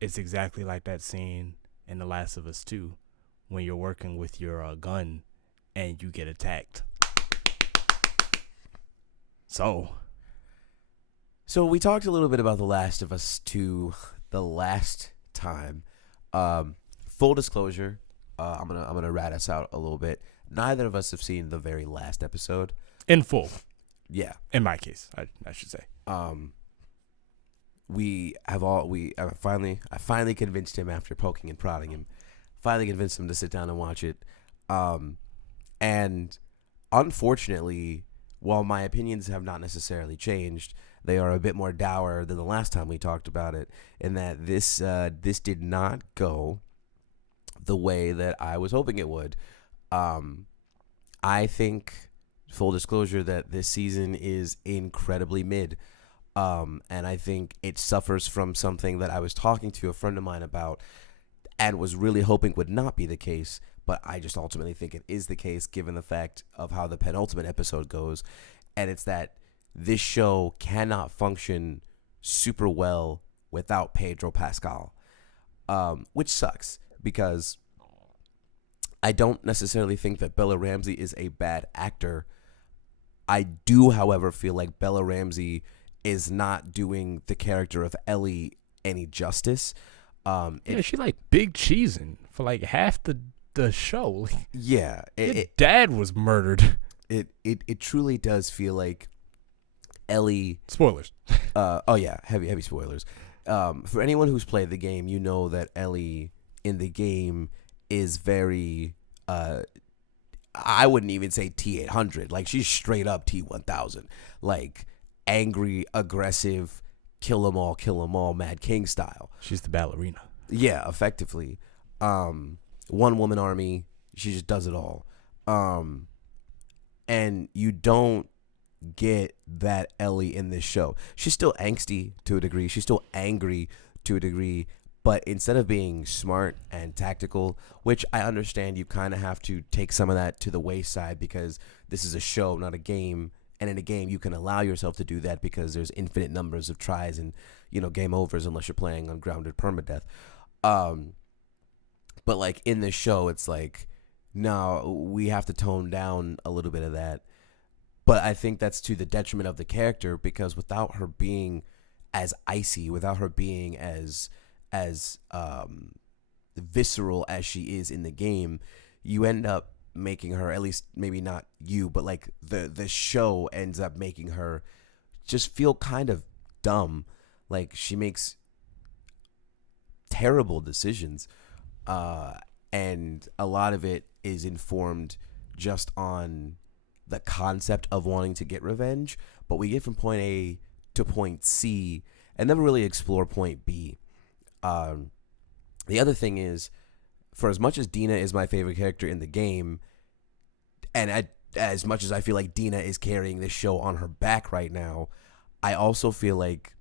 it's exactly like that scene in The Last of Us 2 when you're working with your gun and you get attacked. So, So we talked a little bit about The Last of Us 2 the last time. Full disclosure, I'm gonna rat us out a little bit. Neither of us have seen the very last episode. in full, Yeah. in my case, I should say. Um, we have all we I finally convinced him after poking and prodding him. Finally convinced him to sit down and watch it. And unfortunately, while my opinions have not necessarily changed, they are a bit more dour than the last time we talked about it. In that this did not go the way that I was hoping it would. I think, full disclosure, that this season is incredibly mid. And I think it suffers from something that I was talking to a friend of mine about and was really hoping would not be the case, but I just ultimately think it is the case given the fact of how the penultimate episode goes. And it's that this show cannot function super well without Pedro Pascal, which sucks because I don't necessarily think that Bella Ramsey is a bad actor. I do, however, feel like Bella Ramsey is not doing the character of Ellie any justice. Yeah, she like big cheesing for like half the show. Yeah, Your dad was murdered. it truly does feel like Ellie. Spoilers. Oh yeah, heavy spoilers. For anyone who's played the game, you know that Ellie in the game is very. I wouldn't even say T800. Like she's straight up T1000. Like angry, aggressive, kill 'em all, Mad King style. She's the ballerina. Yeah, effectively. One woman army. She just does it all. And you don't get that Ellie in this show. She's still angsty to a degree. She's still angry to a degree. But instead of being smart and tactical, which I understand you kind of have to take some of that to the wayside because this is a show, not a game. And in a game, you can allow yourself to do that because there's infinite numbers of tries and, game overs unless you're playing on grounded permadeath. But like in this show, it's like, no, we have to tone down a little bit of that. But I think that's to the detriment of the character because without her being as icy, without her being as visceral as she is in the game, you end up making her, at least maybe not you, but like the show ends up making her just feel kind of dumb. Like she makes terrible decisions, and a lot of it is informed just on the concept of wanting to get revenge, but we get from point A to point C and never really explore point B. The other thing is, for as much as Dina is my favorite character in the game, and as much as I feel like Dina is carrying this show on her back right now, I also feel like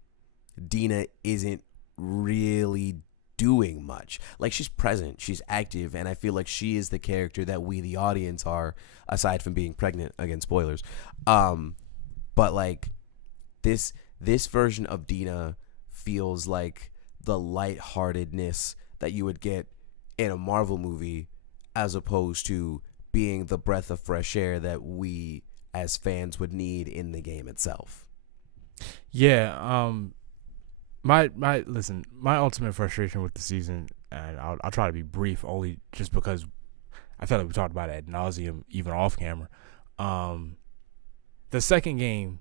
Dina isn't really doing much. Like she's present, she's active, and I feel like she is the character that we, the audience, are, aside from being pregnant. Again, spoilers. But like this version of Dina feels like the lightheartedness that you would get in a Marvel movie, as opposed to being the breath of fresh air that we as fans would need in the game itself. Yeah. My ultimate frustration with the season, and I'll try to be brief, only just because I feel like we talked about it ad nauseum, even off camera. The second game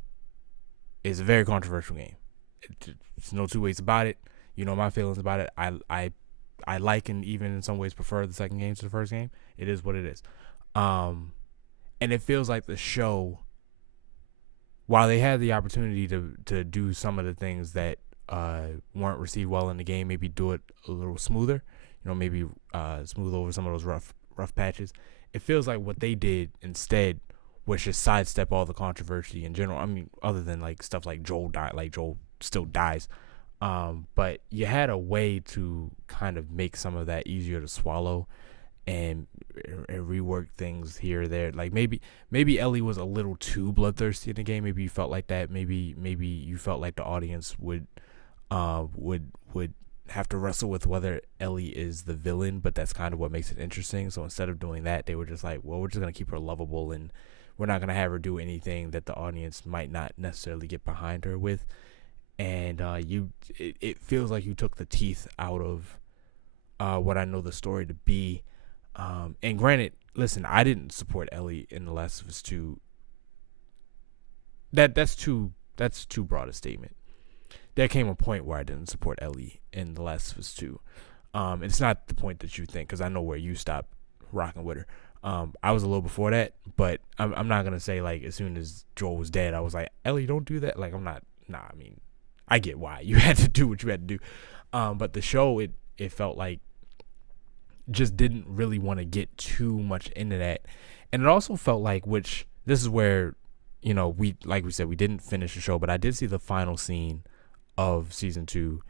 is a very controversial game. There's no two ways about it. You know my feelings about it. I like and even in some ways prefer the second game to the first game. It is what it is. And it feels like the show, while they had the opportunity to do some of the things that weren't received well in the game, maybe do it a little smoother, maybe smooth over some of those rough patches. It feels like what they did instead was just sidestep all the controversy in general. I mean, other than like stuff like Joel still dies. But you had a way to kind of make some of that easier to swallow and rework things here or there. Like maybe Ellie was a little too bloodthirsty in the game. Maybe you felt like that. Maybe you felt like the audience would have to wrestle with whether Ellie is the villain, but that's kind of what makes it interesting. So instead of doing that, they were just like, well, we're just gonna keep her lovable, and we're not gonna have her do anything that the audience might not necessarily get behind her with. And it feels like you took the teeth out of what I know the story to be. And granted, listen, I didn't support Ellie in The Last of Us 2. That's too broad a statement. There came a point where I didn't support Ellie in The Last of Us 2. It's not the point that you think, because I know where you stopped rocking with her. I was a little before that, but I'm not gonna say like as soon as Joel was dead, I was like, Ellie, don't do that. Like, I'm not. Nah, I mean, I get why you had to do what you had to do. But the show, it felt like just didn't really want to get too much into that, and it also felt like, which this is where, we, like we said, we didn't finish the show, but I did see the final scene of season 2.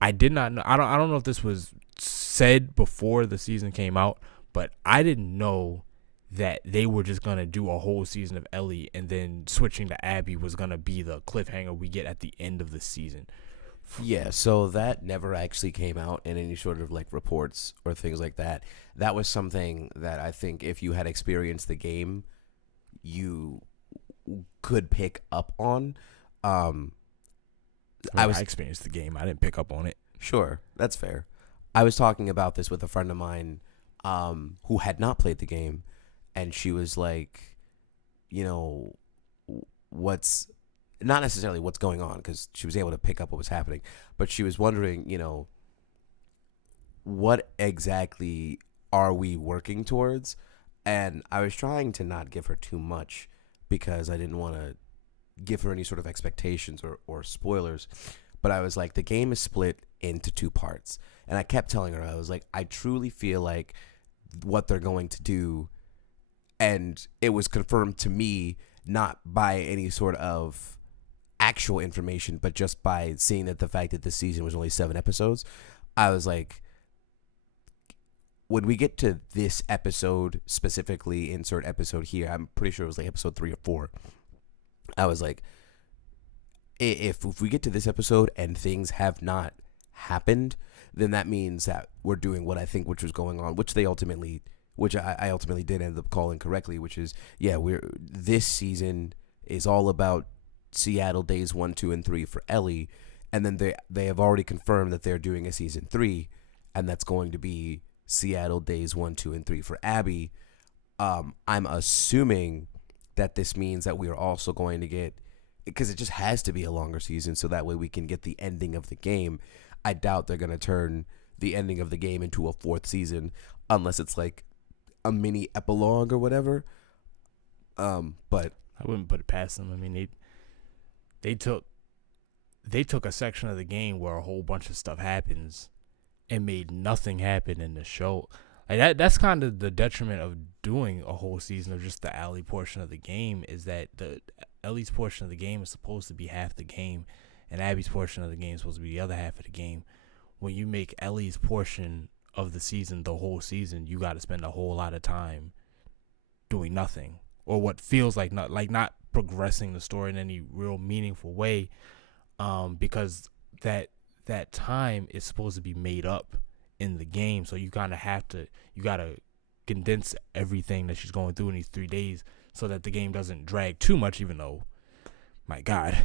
I did not know. I don't know if this was said before the season came out, but I didn't know that they were just gonna do a whole season of Ellie, and then switching to Abby was gonna be the cliffhanger we get at the end of the season. Yeah, so that never actually came out in any sort of like reports or things like that. That was something that I think if you had experienced the game, you could pick up on. I experienced the game. I didn't pick up on it. Sure, that's fair. I was talking about this with a friend of mine who had not played the game, and she was like, what's not necessarily what's going on, because she was able to pick up what was happening, but she was wondering, what exactly are we working towards? And I was trying to not give her too much because I didn't want to give her any sort of expectations or spoilers. But I was like, the game is split into two parts. And I kept telling her, I was like, I truly feel like what they're going to do, and it was confirmed to me not by any sort of actual information, but just by seeing that the fact that this season was only 7 episodes, I was like, when we get to this episode, specifically insert episode here, I'm pretty sure it was like episode 3 or 4, I was like, if we get to this episode and things have not happened, then that means that we're doing what I think which was going on, which I ultimately did end up calling correctly, which is, yeah, this season is all about Seattle days 1, 2, and 3 for Ellie, and then they have already confirmed that they're doing a season 3, and that's going to be Seattle days 1, 2, and 3 for Abby. I'm assuming that this means that we are also going to get, because it just has to be a longer season, so that way we can get the ending of the game. I doubt they're going to turn the ending of the game into a 4th season unless it's like a mini epilogue or whatever. But I wouldn't put it past them. I mean, they took a section of the game where a whole bunch of stuff happens and made nothing happen in the show. Like that's kind of the detriment of doing a whole season of just the Ellie portion of the game, is that the Ellie's portion of the game is supposed to be half the game, and Abby's portion of the game is supposed to be the other half of the game. When you make Ellie's portion of the season the whole season, you got to spend a whole lot of time doing nothing, or what feels like not progressing the story in any real meaningful way, because that time is supposed to be made up in the game. So you gotta condense everything that she's going through in these 3 days so that the game doesn't drag too much, even though, my God,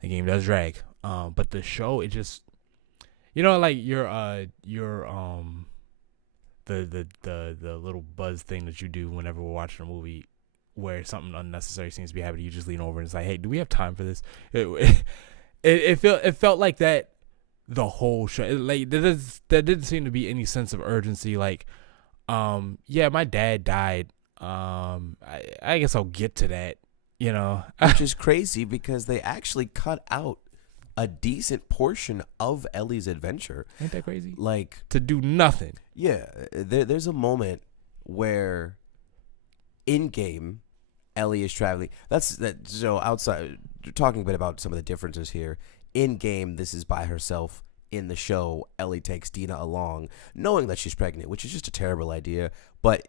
the game does drag. But the show, it just, like the little buzz thing that you do whenever we're watching a movie where something unnecessary seems to be happening, you just lean over and it's like, hey, do we have time for this? It felt like that the whole show. Like, there didn't seem to be any sense of urgency. Like, yeah, my dad died. I guess I'll get to that. Which is crazy because they actually cut out a decent portion of Ellie's adventure. Ain't that crazy? Like, to do nothing. Yeah, there's a moment where in game Ellie is traveling. So outside, talking a bit about some of the differences here. In game, this is by herself. In the show, Ellie takes Dina along, knowing that she's pregnant, which is just a terrible idea. But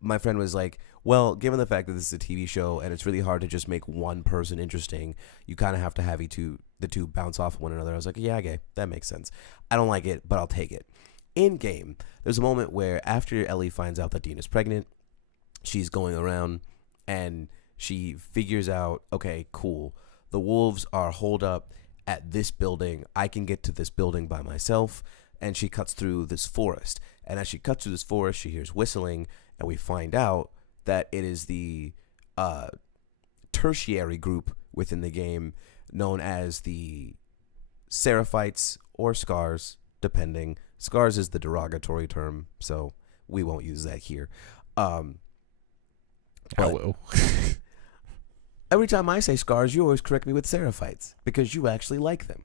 my friend was like, well, given the fact that this is a TV show and it's really hard to just make one person interesting, you kind of have to have the two bounce off of one another. I was like, yeah, okay, that makes sense. I don't like it, but I'll take it. In game, there's a moment where after Ellie finds out that Dean is pregnant, she's going around and she figures out, okay, cool. The wolves are holed up at this building. I can get to this building by myself. And she cuts through this forest. And as she cuts through this forest, she hears whistling. And we find out that it is the uh, tertiary group within the game known as the Seraphites or Scars, depending. Scars is the derogatory term, so we won't use that here. Um, I but will. every time I say Scars, you always correct me with Seraphites because you actually like them.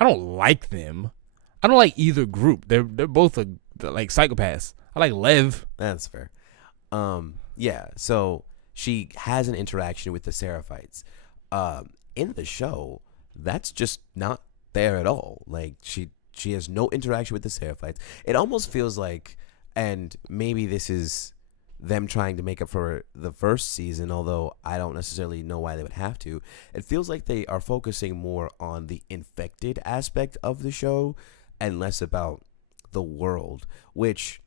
I don't like them. I don't like either group. They're both they're like psychopaths. I like Lev. That's fair. Yeah. So she has an interaction with the Seraphites. In the show, that's just not there at all. Like she has no interaction with the Seraphites. It almost feels like, and maybe this is them trying to make up for the first season, although I don't necessarily know why they would have to. It feels like they are focusing more on the infected aspect of the show and less about the world, which,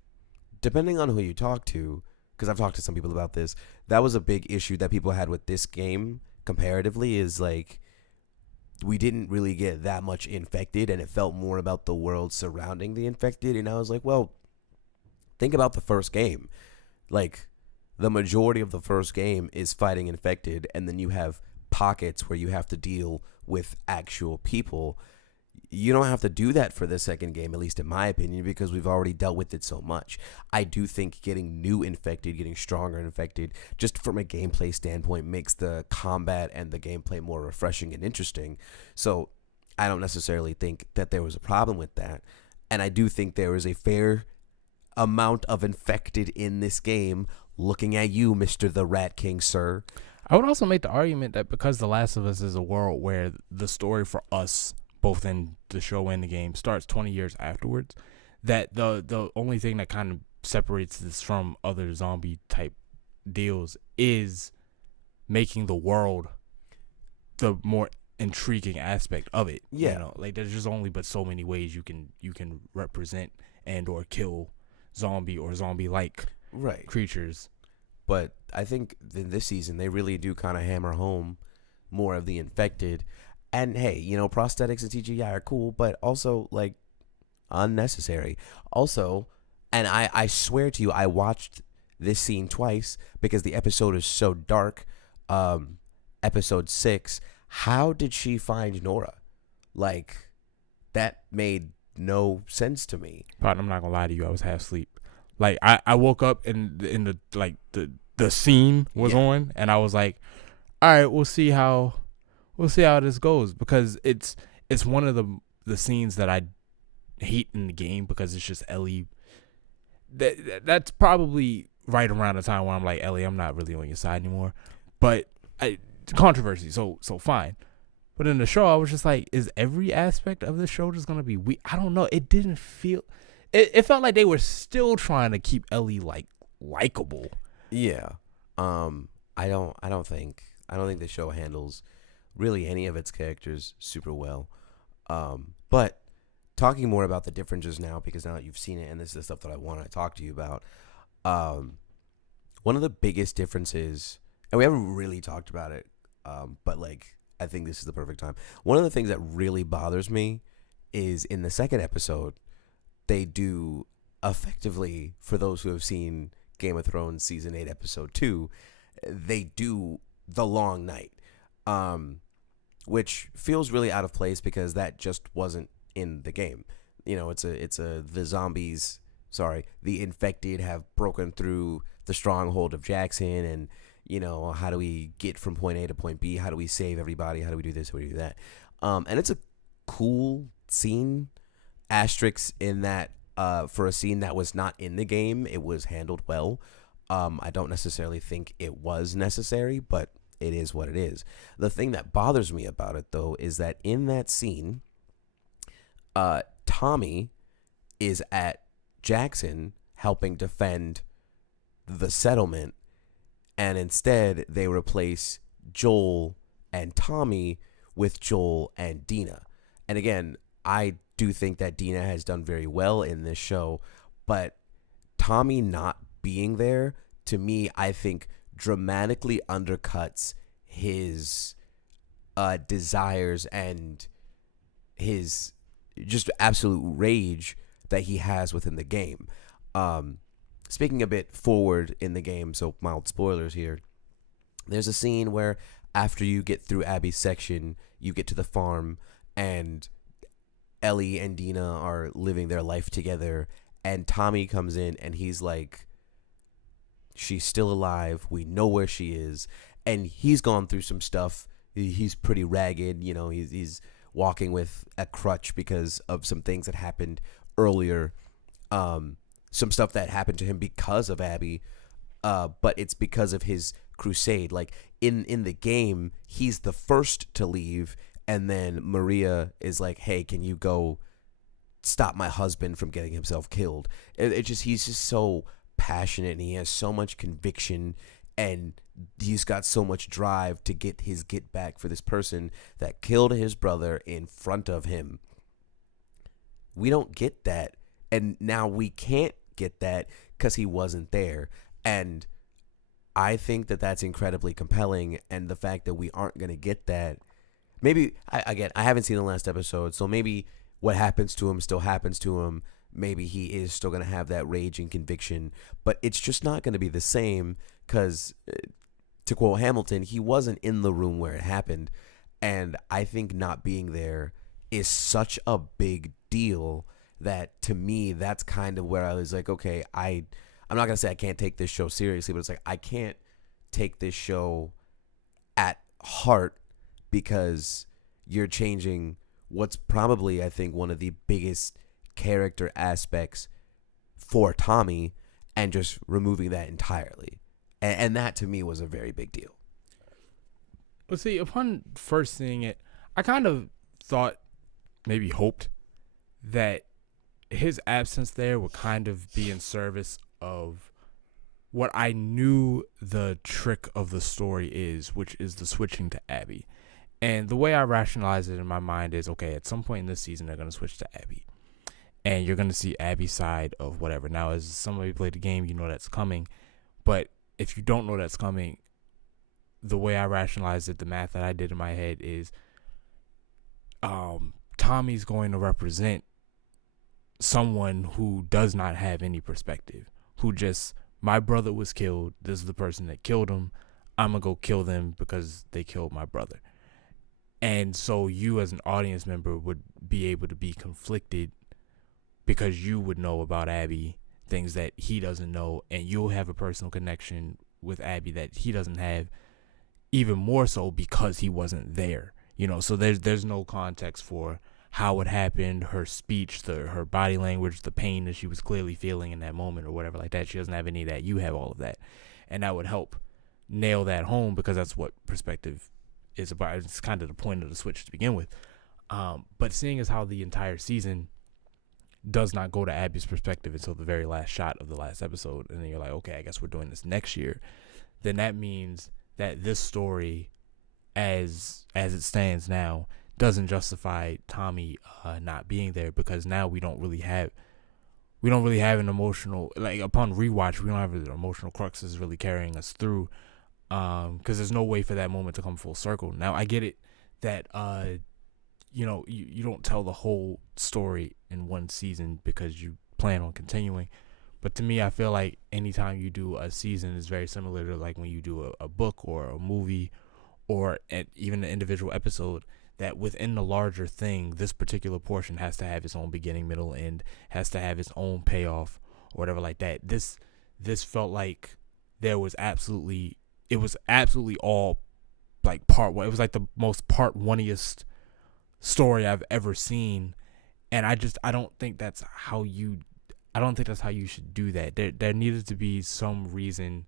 depending on who you talk to, because I've talked to some people about this, that was a big issue that people had with this game comparatively, is like we didn't really get that much infected and it felt more about the world surrounding the infected. And I was like, well, think about the first game. Like, the majority of the first game is fighting infected, and then you have pockets where you have to deal with actual people. You don't have to do that for the second game, at least in my opinion, because we've already dealt with it so much. I do think getting new infected, getting stronger infected, just from a gameplay standpoint, makes the combat and the gameplay more refreshing and interesting. So I don't necessarily think that there was a problem with that. And I do think there is a fair amount of infected in this game. Looking at you, Mr. the Rat King, sir. I would also make the argument that because The Last of Us is a world where the story for us, both in the show and the game, starts 20 years afterwards, that the only thing that kind of separates this from other zombie type deals is making the world the more intriguing aspect of it. Yeah. You know, like there's just only but so many ways you can represent and or kill zombie or zombie like Right. creatures. But I think in this season they really do kind of hammer home more of the infected. And hey, you know, prosthetics and CGI are cool, but also like unnecessary. Also, and I swear to you, I watched this scene twice because the episode is so dark. Episode 6. How did she find Nora? Like, that made no sense to me. But I'm not gonna lie to you, I was half asleep. Like I woke up and in the like the scene was on, and I was like, all right, we'll see how this goes, because it's one of the scenes that I hate in the game because it's just Ellie. That's probably right around the time where I'm like, Ellie, I'm not really on your side anymore. But controversy, so fine. But in the show, I was just like, is every aspect of the show just gonna be weak? I don't know. It didn't feel. It felt like they were still trying to keep Ellie like likable. Yeah. I don't think the show handles really any of its characters super well. But talking more about the differences now, because now that you've seen it and this is the stuff that I want to talk to you about. One of the biggest differences, and we haven't really talked about it, but like I think this is the perfect time. One of the things that really bothers me is in the second episode, they do effectively, for those who have seen Game of Thrones season 8 episode 2, they do the long night, which feels really out of place because that just wasn't in the game. You know, the infected have broken through the stronghold of Jackson, and you know, how do we get from point A to point B? How do we save everybody? How do we do this? How do we do that? And it's a cool scene. Asterisks in that for a scene that was not in the game, it was handled well. I don't necessarily think it was necessary, but it is what it is. The thing that bothers me about it, though, is that in that scene, Tommy is at Jackson helping defend the settlement, and instead they replace Joel and Tommy with Joel and Dina. And again, I do think that Dina has done very well in this show, but Tommy not being there, to me, I think dramatically undercuts his desires and his just absolute rage that he has within the game. Um, Speaking a bit forward in the game, so mild spoilers here, there's a scene where after you get through Abby's section, you get to the farm, and Ellie and Dina are living their life together, and Tommy comes in and he's like, she's still alive. We know where she is. And he's gone through some stuff. He's pretty ragged. You know, he's walking with a crutch because of some things that happened earlier. Some stuff that happened to him because of Abby. But it's because of his crusade. Like in the game, he's the first to leave. And then Maria is like, hey, can you go stop my husband from getting himself killed? He's just so passionate, and he has so much conviction, and he's got so much drive to get back for this person that killed his brother in front of him. We don't get that, and now we can't get that because he wasn't there. And I think that that's incredibly compelling, and the fact that we aren't going to get that, maybe I haven't seen the last episode, so maybe what happens to him still happens to him. Maybe he is still going to have that rage and conviction, but it's just not going to be the same because, to quote Hamilton, he wasn't in the room where it happened. And I think not being there is such a big deal that, to me, that's kind of where I was like, okay, I'm not going to say I can't take this show seriously, but it's like I can't take this show at heart because you're changing what's probably, I think, one of the biggest character aspects for Tommy and just removing that entirely. And that to me was a very big deal. But see, upon first seeing it, I kind of thought, maybe hoped, that his absence there would kind of be in service of what I knew the trick of the story is, which is the switching to Abby. And the way I rationalize it in my mind is, okay, at some point in this season, they're going to switch to Abby. And you're going to see Abby's side of whatever. Now, as somebody who played the game, you know that's coming. But if you don't know that's coming, the way I rationalize it, the math that I did in my head is Tommy's going to represent someone who does not have any perspective, who just, my brother was killed. This is the person that killed him. I'm going to go kill them because they killed my brother. And so you as an audience member would be able to be conflicted because you would know about Abby, things that he doesn't know, and you'll have a personal connection with Abby that he doesn't have, even more so because he wasn't there. You know, so there's no context for how it happened, her speech, her body language, the pain that she was clearly feeling in that moment or whatever like that. She doesn't have any of that. You have all of that. And that would help nail that home because that's what perspective is about. It's kind of the point of the switch to begin with. But seeing as how the entire season does not go to Abby's perspective until the very last shot of the last episode, and then you're like, okay, I guess we're doing this next year, then that means that this story, as it stands now, doesn't justify Tommy not being there, because now we don't really have an emotional, like, upon rewatch, we don't have an emotional crux that's really carrying us through, because there's no way for that moment to come full circle. Now I get it that you don't tell the whole story in one season because you plan on continuing. But to me, I feel like anytime you do a season is very similar to like when you do a book or a movie or even an individual episode, that within the larger thing, this particular portion has to have its own beginning, middle, end, has to have its own payoff or whatever like that. This felt like it was absolutely all like part one. It was like the most part one-iest story I've ever seen, and I don't think that's how you should do that. There needed to be some reason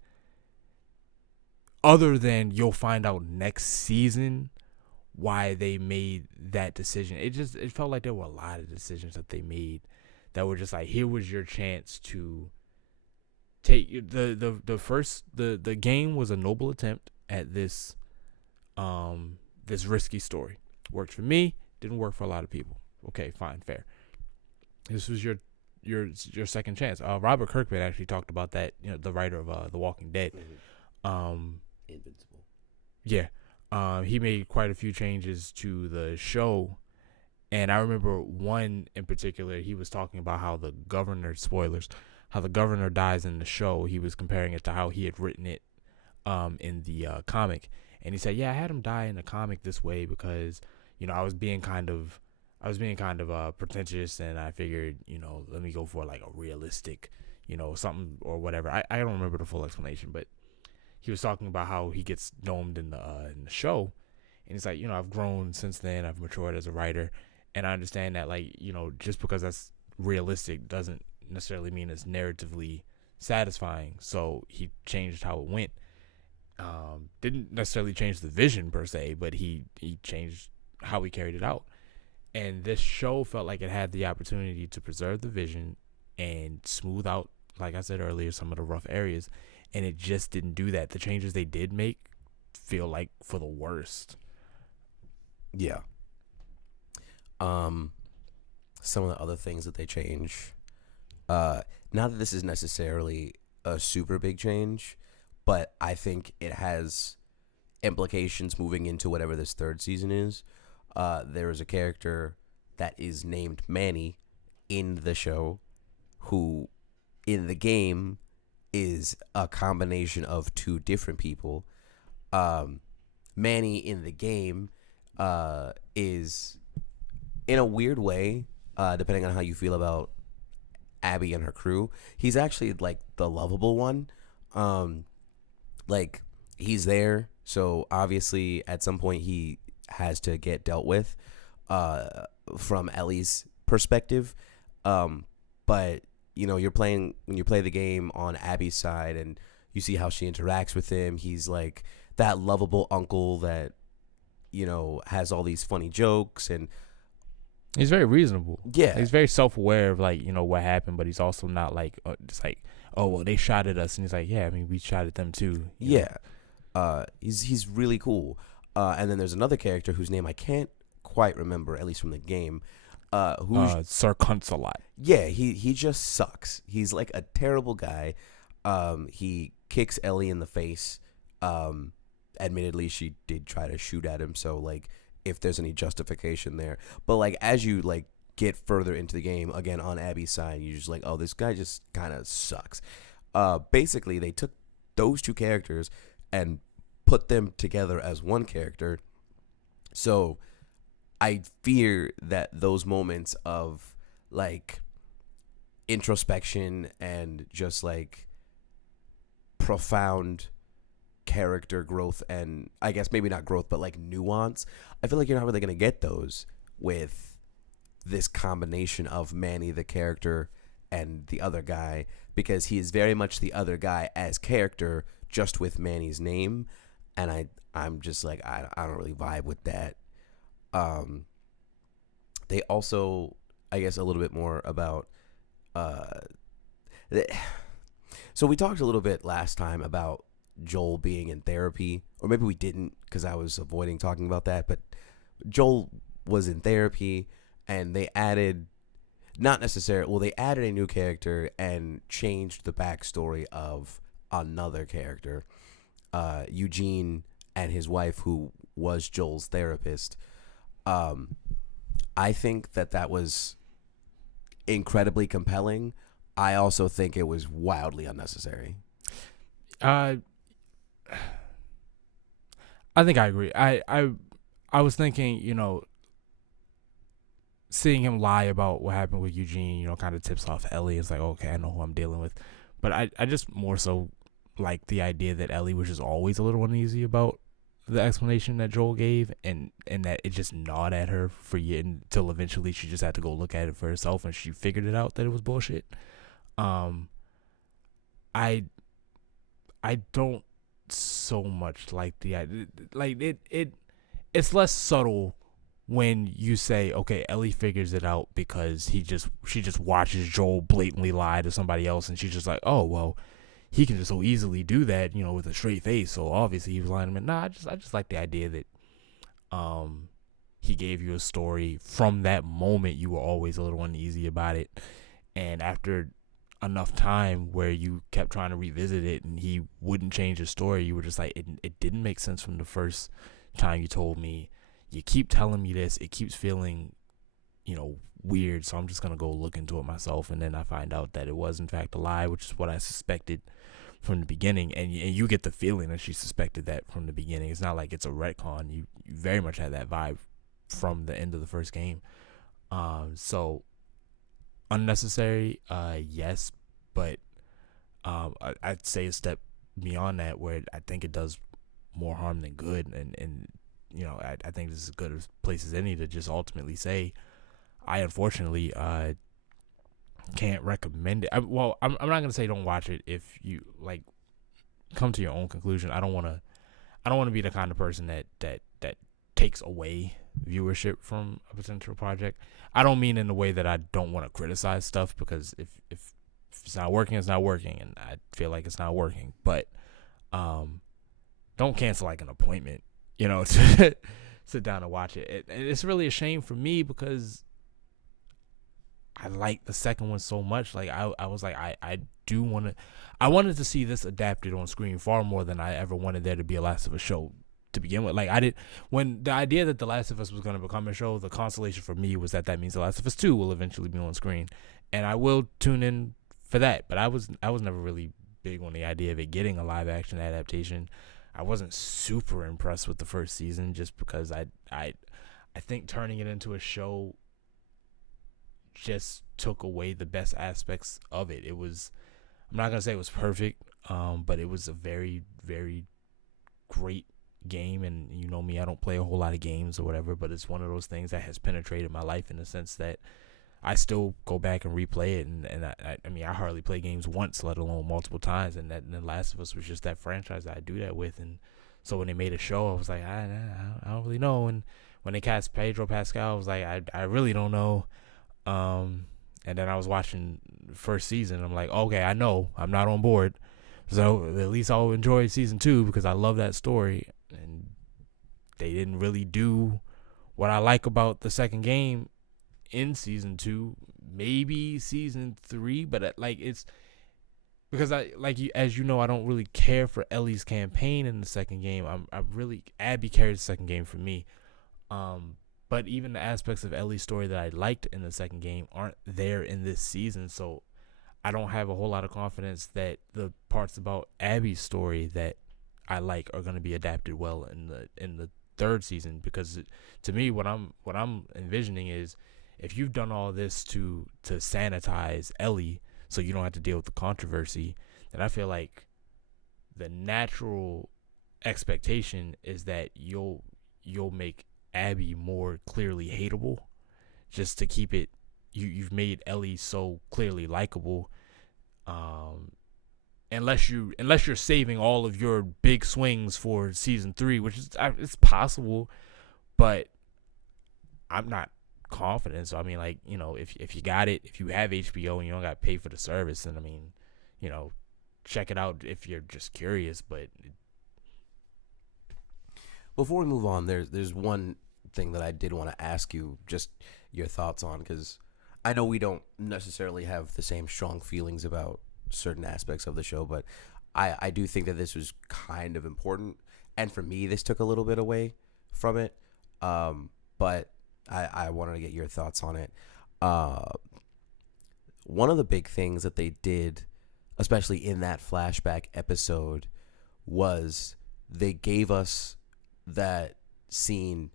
other than you'll find out next season why they made that decision. It felt like there were a lot of decisions that they made that were just like, here was your chance to take the game was a noble attempt at this risky story. Worked for me, didn't work for a lot of people. Okay, fine, fair. This was your second chance. Robert Kirkman actually talked about that. The writer of The Walking Dead. Invincible. Yeah. He made quite a few changes to the show, and I remember one in particular. He was talking about how the governor, spoilers, how the governor dies in the show. He was comparing it to how he had written it in the comic, and he said, "Yeah, I had him die in the comic this way because I was being kind of pretentious, and I figured let me go for like a realistic something or whatever." I don't remember the full explanation, but he was talking about how he gets domed in the show, and he's like, I've grown since then. I've matured as a writer, and I understand that just because that's realistic doesn't necessarily mean it's narratively satisfying. So he changed how it went. Didn't necessarily change the vision per se, but he changed how he carried it out. And this show felt like it had the opportunity to preserve the vision and smooth out, like I said earlier, some of the rough areas. And it just didn't do that. The changes they did make feel like for the worst. Yeah. Some of the other things that they change. Not that this is necessarily a super big change, but I think it has implications moving into whatever this third season is. There is a character that is named Manny in the show, who in the game is a combination of two different people. Manny in the game is, in a weird way, depending on how you feel about Abby and her crew, he's actually like the lovable one. Like, he's there, so obviously at some point he has to get dealt with from Ellie's perspective. But when you play the game on Abby's side and you see how she interacts with him, he's like that lovable uncle that has all these funny jokes, and he's very reasonable. Yeah, he's very self-aware of what happened, but he's also not like just like, oh well, they shot at us, and he's like, yeah, I mean, we shot at them too. Yeah. He's really cool. And then there's another character whose name I can't quite remember, at least from the game. Who's Sir Cunts a lot. Yeah, he just sucks. He's like a terrible guy. He kicks Ellie in the face. Admittedly, she did try to shoot at him, so like if there's any justification there. But like as you like get further into the game, again on Abby's side, you're just like, oh, this guy just kind of sucks. Basically, they took those two characters and put them together as one character. So I fear that those moments of like introspection and just like profound character growth, and I guess maybe not growth, but like nuance, I feel like you're not really going to get those with this combination of Manny the character and the other guy, because he is very much the other guy as character, just with Manny's name. And I'm just like, I don't really vibe with that. They also, I guess, a little bit more about so we talked a little bit last time about Joel being in therapy, or maybe we didn't because I was avoiding talking about that, but Joel was in therapy, and they added they added a new character and changed the backstory of another character, Eugene and his wife, who was Joel's therapist. I think that was incredibly compelling. I also think it was wildly unnecessary. I think I agree. I was thinking, seeing him lie about what happened with Eugene, kind of tips off Ellie. It's like, okay, I know who I'm dealing with. But I just more so like the idea that Ellie was just always a little uneasy about the explanation that Joel gave, and that it just gnawed at her for years until eventually she just had to go look at it for herself, and she figured it out that it was bullshit. I don't so much like the idea, like it's less subtle when you say, okay, Ellie figures it out because she just watches Joel blatantly lie to somebody else, and she's just like, oh well, he can just so easily do that, with a straight face. So obviously he was lying to me. Nah, I just like the idea that um he gave you a story. From that moment you were always a little uneasy about it, and after enough time where you kept trying to revisit it and he wouldn't change his story, you were just like, it didn't make sense from the first time you told me. You keep telling me this, it keeps feeling weird, so I'm just gonna go look into it myself. And then I find out that it was in fact a lie, which is what I suspected from the beginning. And you get the feeling that she suspected that from the beginning. It's not like it's a retcon. You very much had that vibe from the end of the first game. So unnecessary, yes, but I'd say a step beyond that, where I think it does more harm than good. And I think this is as good a place as any to just ultimately say, I unfortunately can't recommend it. I'm not gonna say don't watch it. If you like, come to your own conclusion. I don't want to be the kind of person that takes away viewership from a potential project. I don't mean in the way that I don't want to criticize stuff, because if it's not working, it's not working, and I feel like it's not working. But don't cancel like an appointment, to sit down and watch it. It's really a shame for me, because I like the second one so much. Like I was like, I wanted to see this adapted on screen far more than I ever wanted there to be a Last of Us show to begin with. Like when the idea that The Last of Us was going to become a show, the consolation for me was that means The Last of Us 2 will eventually be on screen, and I will tune in for that. But I was never really big on the idea of it getting a live action adaptation. I wasn't super impressed with the first season, just because I think turning it into a show just took away the best aspects of it. I'm not gonna say it was perfect, but it was a very, very great game. And you know me, I don't play a whole lot of games or whatever, but it's one of those things that has penetrated my life in the sense that I still go back and replay it. And I mean, I hardly play games once, let alone multiple times. And The Last of Us was just that franchise that I do that with. And so when they made a show, I was like, I don't really know. And when they cast Pedro Pascal, I was like, I really don't know. And then I was watching the first season. I'm like, okay, I know I'm not on board, so at least I'll enjoy season 2 because I love that story. And they didn't really do what I like about the second game in season 2. Maybe season 3, but it's because as you know, I don't really care for Ellie's campaign in the second game. Abby carries the second game for me. But even the aspects of Ellie's story that I liked in the second game aren't there in this season. So I don't have a whole lot of confidence that the parts about Abby's story that I like are going to be adapted well in the third season. Because to me, what I'm envisioning is, if you've done all this to sanitize Ellie so you don't have to deal with the controversy, then I feel like the natural expectation is that you'll make Abby more clearly hateable, just to keep it. You've made Ellie so clearly likable. Unless you're saving all of your big swings for season 3, which is it's possible, but I'm not confident. So I mean, like, if you got it, if you have HBO and you don't got to pay for the service, then I mean, check it out if you're just curious. But Before we move on, there's one thing that I did want to ask you, just your thoughts on, because I know we don't necessarily have the same strong feelings about certain aspects of the show, but I do think that this was kind of important, and for me, this took a little bit away from it. But I wanted to get your thoughts on it. One of the big things that they did, especially in that flashback episode, was they gave us that scene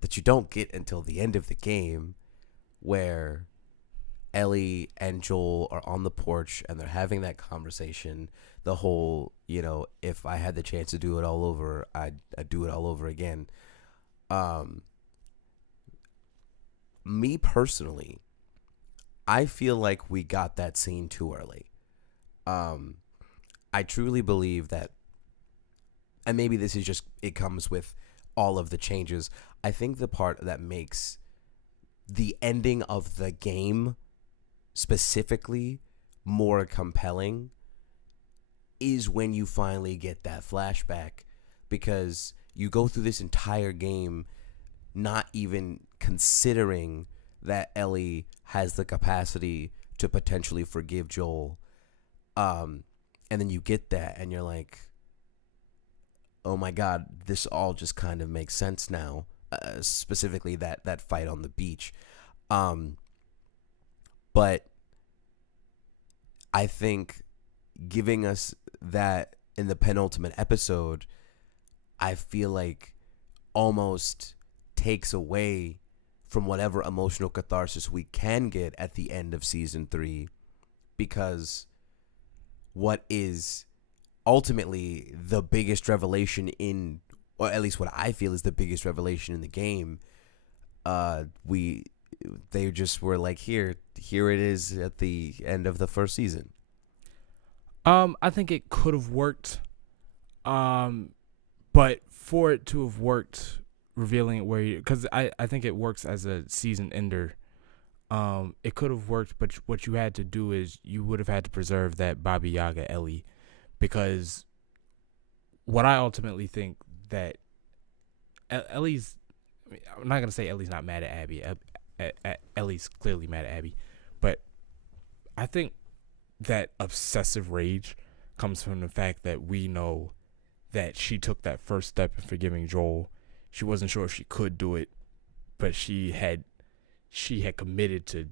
that you don't get until the end of the game, where Ellie and Joel are on the porch and they're having that conversation. The whole, if I had the chance to do it all over, I'd do it all over again. Me personally, I feel like we got that scene too early. I truly believe that, and maybe this is just, it comes with all of the changes. I think the part that makes the ending of the game specifically more compelling is when you finally get that flashback, because you go through this entire game not even considering that Ellie has the capacity to potentially forgive Joel. And then you get that and you're like, oh my God, this all just kind of makes sense now. Specifically that fight on the beach. But I think giving us that in the penultimate episode, I feel like almost takes away from whatever emotional catharsis we can get at the end of season 3, because what is ultimately the biggest revelation in, or at least what I feel is the biggest revelation in the game, they just were like, here it is at the end of the first season. I think it could have worked, but for it to have worked, revealing it where you, because I think it works as a season ender. It could have worked, but what you had to do is you would have had to preserve that Baba Yaga Ellie, because what I ultimately think that Ellie's, I'm not gonna say Ellie's not mad at Abby. Ellie's clearly mad at Abby, but I think that obsessive rage comes from the fact that we know that she took that first step in forgiving Joel. She wasn't sure if she could do it, but she had committed to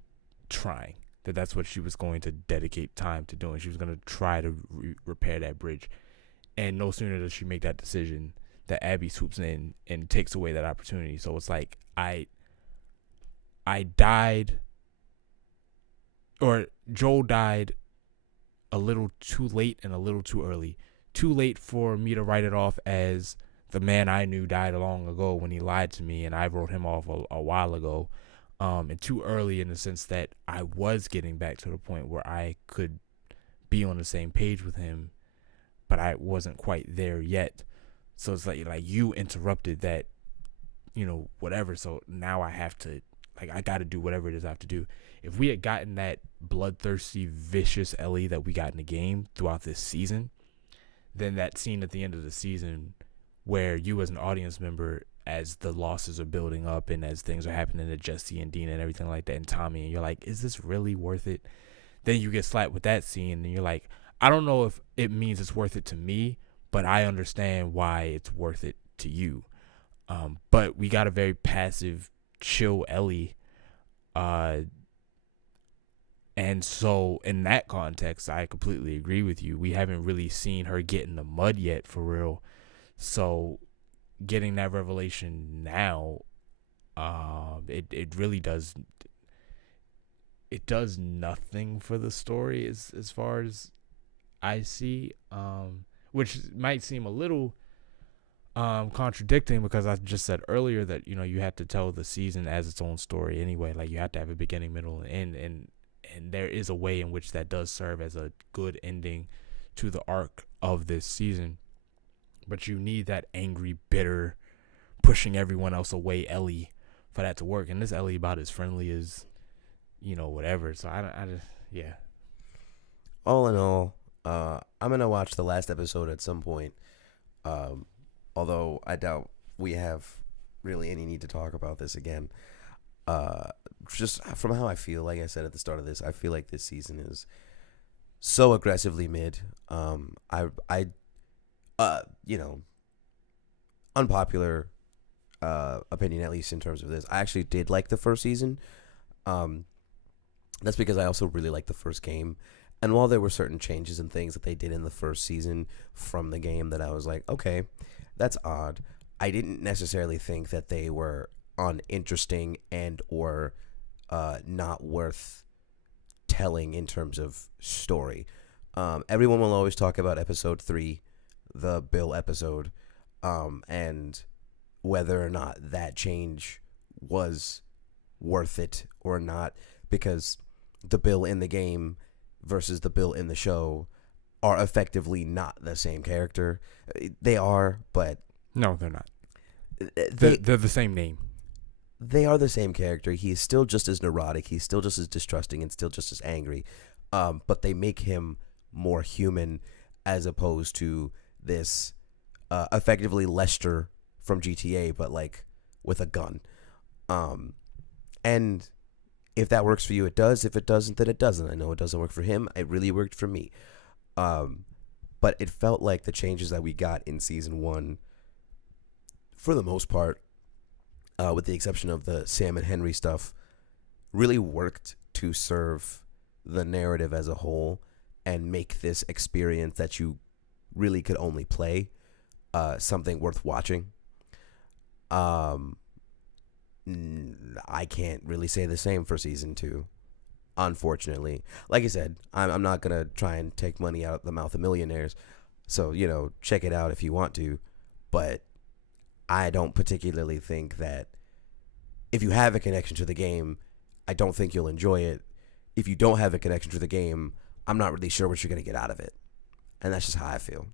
trying. That's what she was going to dedicate time to doing. She was going to try to repair that bridge. And no sooner does she make that decision that Abby swoops in and takes away that opportunity. So it's like I died, or Joel died a little too late and a little too early. Too late for me to write it off as the man I knew died long ago when he lied to me, and I wrote him off a while ago. And too early in the sense that I was getting back to the point where I could be on the same page with him, but I wasn't quite there yet. So it's like you interrupted that, whatever. So now I have to, I got to do whatever it is I have to do. If we had gotten that bloodthirsty, vicious Ellie that we got in the game throughout this season, then that scene at the end of the season where you as an audience member, as the losses are building up and as things are happening to Jesse and Dina and everything like that and Tommy, and you're like, is this really worth it? Then you get slapped with that scene and you're like, I don't know if it means it's worth it to me, but I understand why it's worth it to you. But we got a very passive, chill Ellie. And so in that context, I completely agree with you. We haven't really seen her get in the mud yet for real. So getting that revelation now, it really does, it does nothing for the story as far as I see, which might seem a little contradicting, because I just said earlier that you have to tell the season as its own story anyway. Like, you have to have a beginning, middle, and end, and there is a way in which that does serve as a good ending to the arc of this season. But you need that angry, bitter, pushing everyone else away Ellie for that to work. And this Ellie about as friendly as, whatever. So I just, yeah. All in all, I'm going to watch the last episode at some point. Although I doubt we have really any need to talk about this again. Just from how I feel, like I said at the start of this, I feel like this season is so aggressively mid. Unpopular opinion, at least in terms of this, I actually did like the first season. That's because I also really liked the first game. And while there were certain changes and things that they did in the first season from the game that I was like, okay, that's odd, I didn't necessarily think that they were uninteresting and or not worth telling in terms of story. Everyone will always talk about episode 3, the Bill episode, and whether or not that change was worth it or not, because the Bill in the game versus the Bill in the show are effectively not the same character. They are, but No, they're not. They're the same name. They are the same character. He is still just as neurotic. He's still just as distrusting and still just as angry. But they make him more human. as opposed to this effectively Lester from GTA, but like with a gun. Um, and if that works for you, it does. If it doesn't, then it doesn't. I know it doesn't work for him. It really worked for me. Um, but it felt like the changes that we got in season one, for the most part, with the exception of the Sam and Henry stuff, really worked to serve the narrative as a whole and make this experience that you really could only play something worth watching. Um, I can't really say the same for season two, unfortunately. Like I said, I'm not gonna try and take money out of the mouth of millionaires. So check it out if you want to, but I don't particularly think that if you have a connection to the game, I don't think you'll enjoy it. If you don't have a connection to the game, I'm not really sure what you're gonna get out of it, and that's just how I feel.